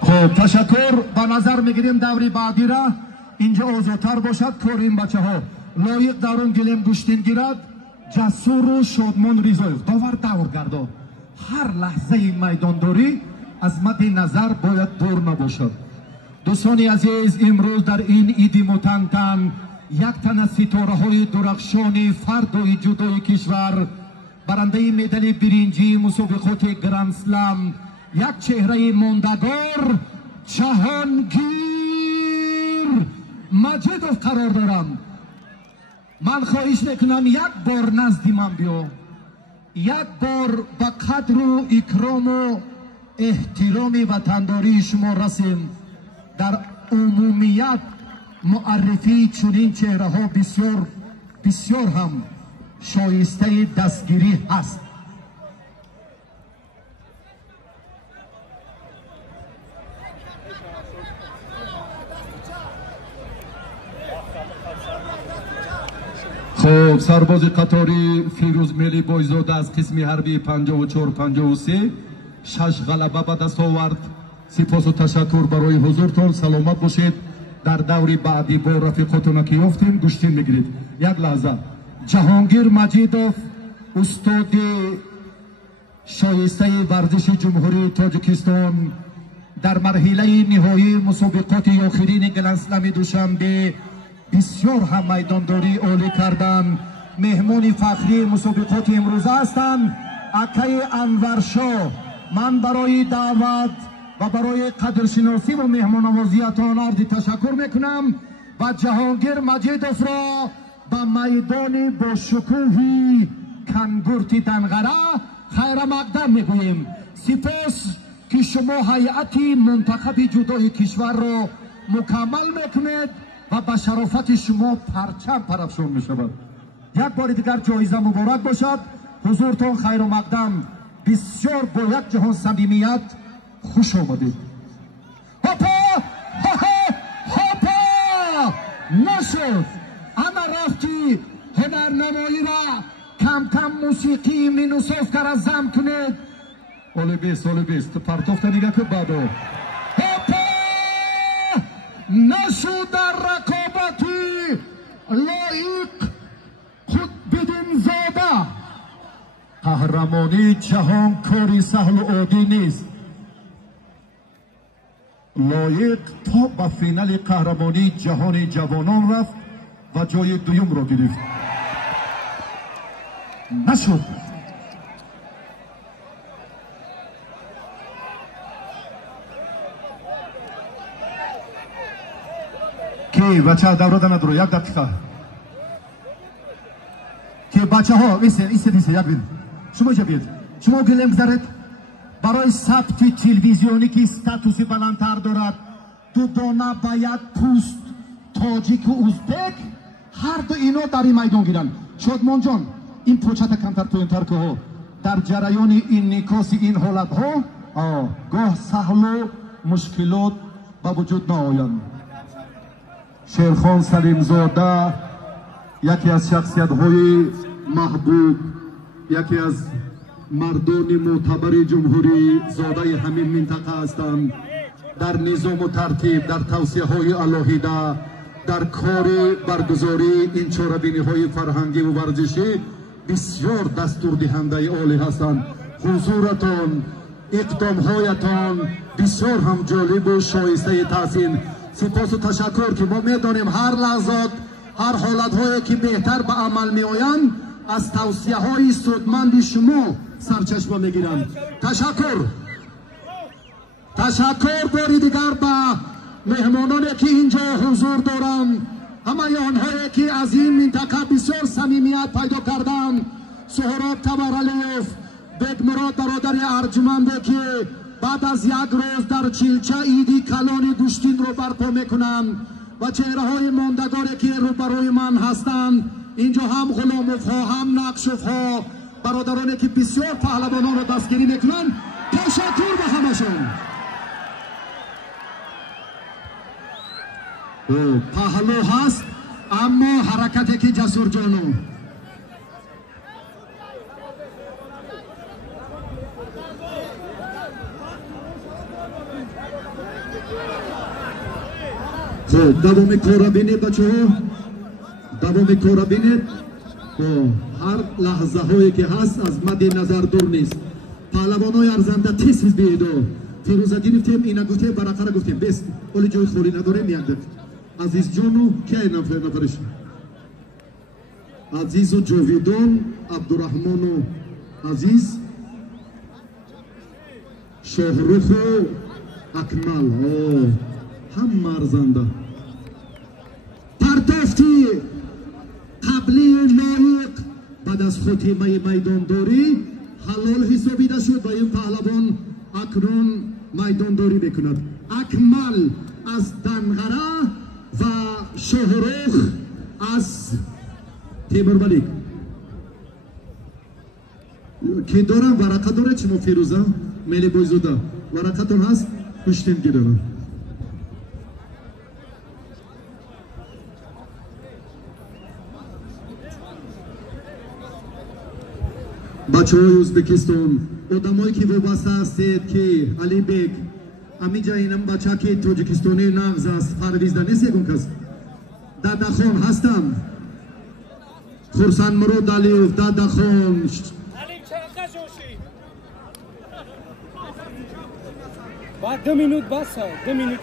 خب تشکر. به نظر میگیریم دوری بعدی را اینجا آزادتر باشد. کار این بچه ها لایق درون گلیم گوشتین گیرد. جسور و شادمان ریزایف داور دور گردا. هر لحظه این میدانداری از مد نظر باید دور نباشد. دوستان عزیز، امروز در این عید متنتن یک تن از ستاره های درخشان فردای جدای کشور، برنده مدال برنجی مسابقات گرند اسلم، یک چهره ماندگار جهانگیر مجیدوف قرار دارم. من خواهش میکنم یک بار نزد من بیا، یک بار به قدر و اکرام و احترام وطنداری شما رسیم. در عمومیت معرفی چنین چهره ها بسیار بسیار هم شایسته دستگیری هست. خب سرباز قطاری فیروز ملی بایزاده از قسم حربی 54-53 6 غلبه به دست آورد. سپاس و تشکر برای حضورتان. سلامت باشید. در دوری بعدی با رفیقاتون که یافتیم گوشتین میگیرید. یک لحظه. جهانگیر مجیدوف استاد شایسته ورزش جمهوری تاجیکستان در مرحله نهایی مسابقات آخرین گرند اسلم دوشنبه بسیار هم میدانداری عالی کردن. مهمان فخری مسابقات امروز هستند اکای انورشاه. من برای دعوت و برای قدرشناسی و مهمان نوازیتان عرض تشکر میکنم و جهانگیر مجیدوف را به میدان با شکوهی کنگورتی دنغره خیر مقدم میگوییم. سپاس که شما هیئت منتخب جدای کشور را مکمل میکنید و به شرافت شما پرچم پرافشان میشود. یک بار دیگر جایزه مبارک باشد. حضورتان خیر و مقدم. بسیار با یک جهان صمیمیت خوش آمدید. هاپا هاپا نشد. اما رفتی هنرنمایی را کم کم موسیقی مینوسوف کرد زم کنید. اولی بیست پرتوخت نگه که بعدو هاپا نشد. در رقابتی لایق خود بدین زاده. قهرمانی جهان کاری سهل و عادی نیست. لایق تا به فینال قهرمانی جهان جوانان رفت و جای دوم را گرفت. نشد. که بچه دوره ندارو. یک دقیقه که بچه ها ایسته یک بید شما جا بید. شما گلیم بذارید برای ثبت تلویزیونی که استاتوسی بلندتر دارد. دو دانه باید پوست تاجیک و ازبک هر دو اینا در این میدان گیرن. شادمان جان این پوچت کمتر پایینتر که ها در جریان این نکاس این حالت ها گاه سهل و مشکلات به وجود نآیند. شیرخان سلیم زاده یکی از شخصیت های محبوب، یکی از مردان معتبر جمهوری زاده همین منطقه هستند. در نظام و ترتیب، در توصیه های علاهیده، در کار برگزاری این چاره‌بینی های فرهنگی و ورزشی بسیار دستور دهنده عالی هستند. حضورتان، اقدام هایتان بسیار هم جالب و شایسته تحسین. سپاس و تشکر که ما میدانیم هر لحظات، هر حالت هایی که بهتر به عمل می آیند از توصیه های سودمند شما سرچشمه میگیرند. تشکر باری دیگر به مهمانانی که اینجا حضور دارند، همه آنهایی که از این منطقه بسیار صمیمیت پیدا کردند. سهراب تبارعلیوف، بیگ مراد برادر ارجمنده که بعد از یک روز در چیلچه عیدی کلان گوشتین رو برپا میکنند و چهره های ماندگاری که روبروی من هستند اینجا هم غلاموف‌ها هم نقشوف‌ها برادرانی که بسیار پهلوانان رو دستگیری میکنند. تشکر به همشون. پهلو هست اما حرکتی که جسور جانو. خب دوامی کارا بینید بچه ها، دوامی کارا بینید. هر لحظه هایی که هست از مد نظر دور نیست. پهلوان های ارزنده تیز بیایید. فیروزه گرفتیم، اینا گفتیم، برقه را گفتیم. بس ولی جای خوری نداریم میاندد. عزیز جانو که نفرش عزیز و جاویدان، عبدالرحمن و عزیز، شاهرخ و اکمل. هم ارزنده پرتافتی قبلی لایق بعد از خاتمه میدانداری حلال حسابیده شد و این پهلوان اکنون میدانداری بکند. اکمل از دنغره و شاهرخ از تیمورملک که دارم. ورقه داره چما فیروزه ملی بایزوده ورقه تون هست پشتین گیرم. بچه های ازبکستان، آدمایی که وابسته هستید که علی بیگ امیجا اینم بچه که تاجیکستانی نغز است پرویزده نیست یکون کس دادا خان هستم. خورسان مرود علیوف دادا خان بعد 2 minut بس 2 minut